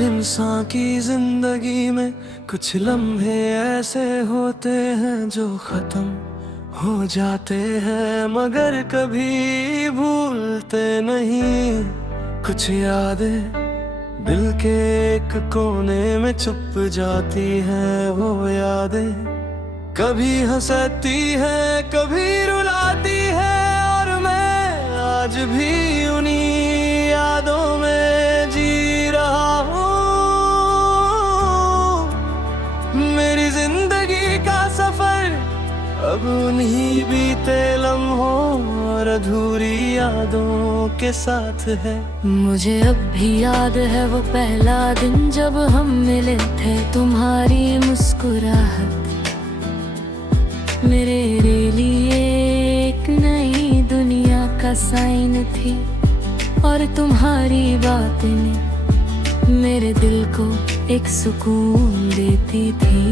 हर इंसान की जिंदगी में कुछ लम्हे ऐसे होते हैं जो खत्म हो जाते हैं, मगर कभी भूलते नहीं। कुछ यादें दिल के एक कोने में छुप जाती हैं, वो यादें कभी हंसाती है कभी रुलाती है, और मैं आज भी उन्हीं यादों में जी रहा हूँ। मेरी जिंदगी का सफर अब उन्हीं बीते लम्हों और अधूरी यादों के साथ है। मुझे अब भी याद है वो पहला दिन जब हम मिले थे। तुम्हारी मुस्कुराहट मेरे लिए एक नई दुनिया का साइन थी, और तुम्हारी बातें ने मेरे दिल को एक सुकून देती थी।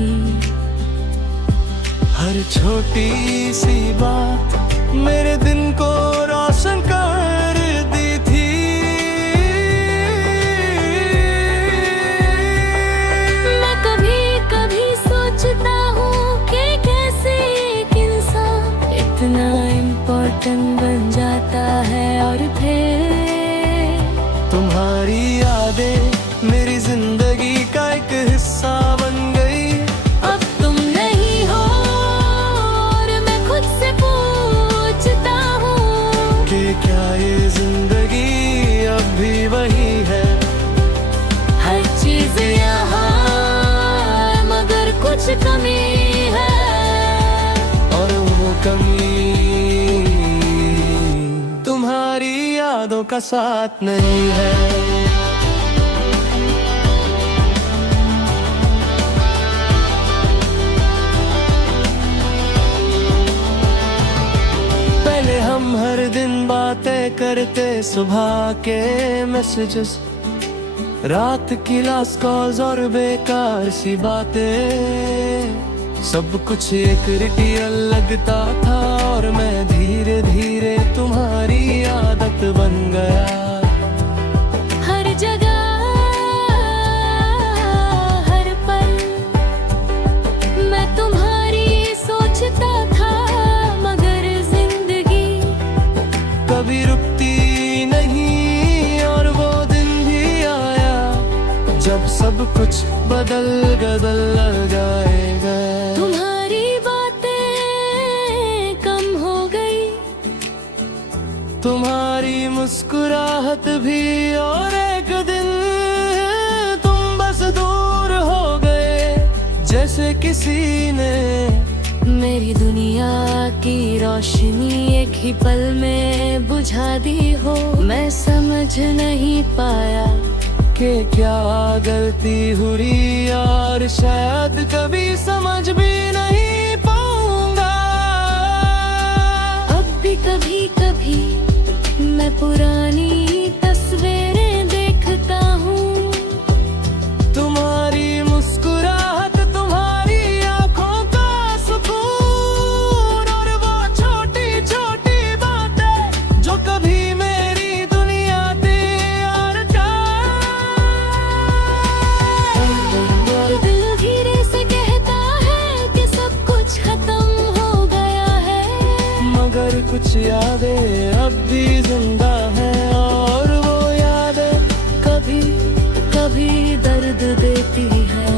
हर छोटी सी बात मेरे दिन को रोशन कर दी थी। मैं कभी कभी सोचता हूँ कि कैसे एक इंसान इतना इम्पोर्टेंट बन जाता है, और फिर तुम्हारी यादें मेरी जिंदगी का एक हिस्सा बन गई। अब तुम नहीं हो और मैं खुद से पूछता हूँ कि क्या ये जिंदगी अब भी वही है। हर चीज यहाँ मगर कुछ कमी है, और वो कमी तुम्हारी यादों का साथ नहीं है। पहले हम हर दिन बातें करते, सुबह के मैसेजेस, रात की लास्ट कॉल्स और बेकार सी बातें। सब कुछ एक रिटियल लगता था, और मैं धीरे धीरे तुम्हारी आदत बन गया। हर जगह हर पल मैं तुम्हारी सोचता था, मगर जिंदगी कभी रुकती नहीं, और वो दिन भी आया जब सब कुछ बदल जाएगा। तुम्हारी बातें कम हो गई, तुम्हारी मुस्कुराहट भी, और एक दिन तुम बस दूर हो गए, जैसे किसी ने मेरी दुनिया की रोशनी एक ही पल में बुझा दी हो। मैं समझ नहीं पाया कि क्या गलती हुई, और शायद कभी समझ भी नहीं पाऊंगा। अब भी कभी कभी मैं पुरानी तस्वीरें देखता हूँ। तुम्हारी मुस्कुराहट, तुम्हारी आंखों का सुकून, और वो छोटी छोटी बातें जो कभी मेरी दुनिया थी। और दिल धीरे से कहता है कि सब कुछ खत्म हो गया है, मगर कुछ यादें अब भी जिंदा हैं, और वो यादें कभी कभी दर्द देती है।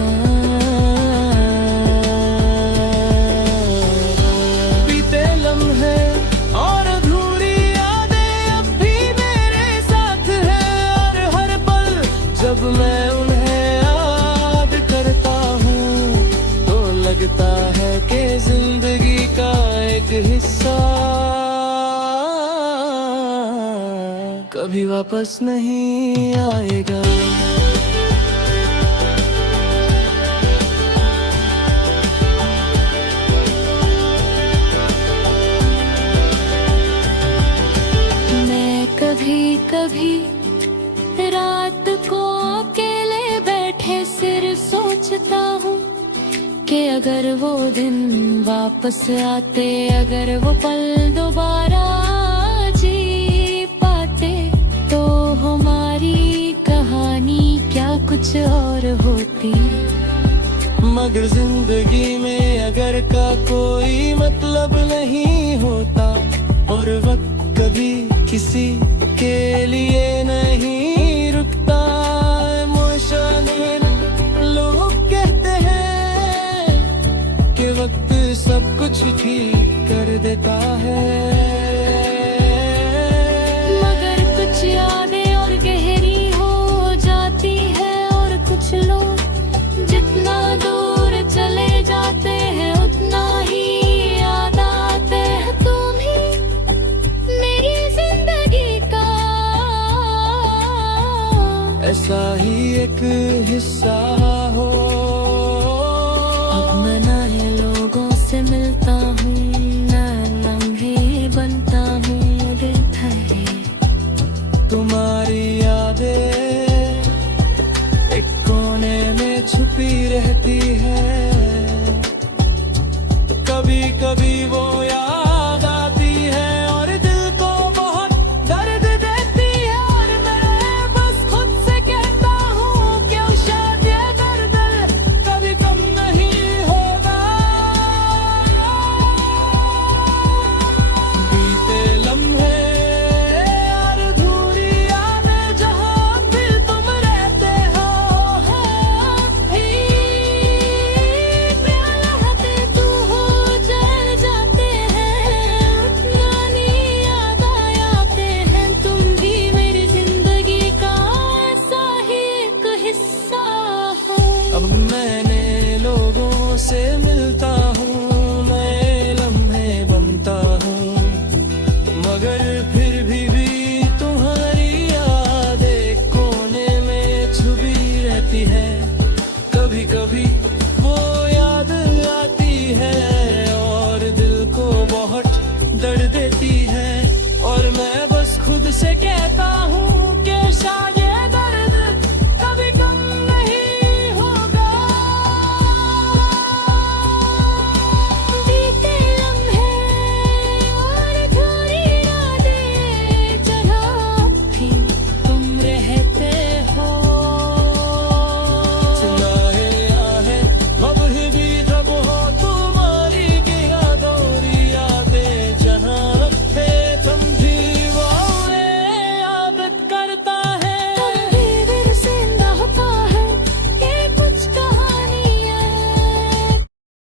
बीते लम्हे और अधूरी यादें अब भी मेरे साथ हैं, और हर पल जब मैं उन्हें याद करता हूँ तो लगता है कि जिंदगी का एक हिस्सा कभी वापस नहीं आएगा। मैं कभी कभी रात को अकेले बैठे सिर सोचता हूँ कि अगर वो दिन वापस आते, अगर वो पल दोबारा जी पाते, तो हमारी कहानी क्या कुछ और होती। मगर जिंदगी में अगर का कोई मतलब नहीं होता, और वक्त कभी किसी के लिए नहीं रुकता। इमोशन लोग कहते हैं कि वक्त सब कुछ ठीक कर देता है, मगर कुछ यादें और गहरी हो जाती है, और कुछ लोग जितना दूर चले जाते हैं उतना ही याद आते हैं। तुम ही मेरी जिंदगी का ऐसा ही एक हिस्सा हो।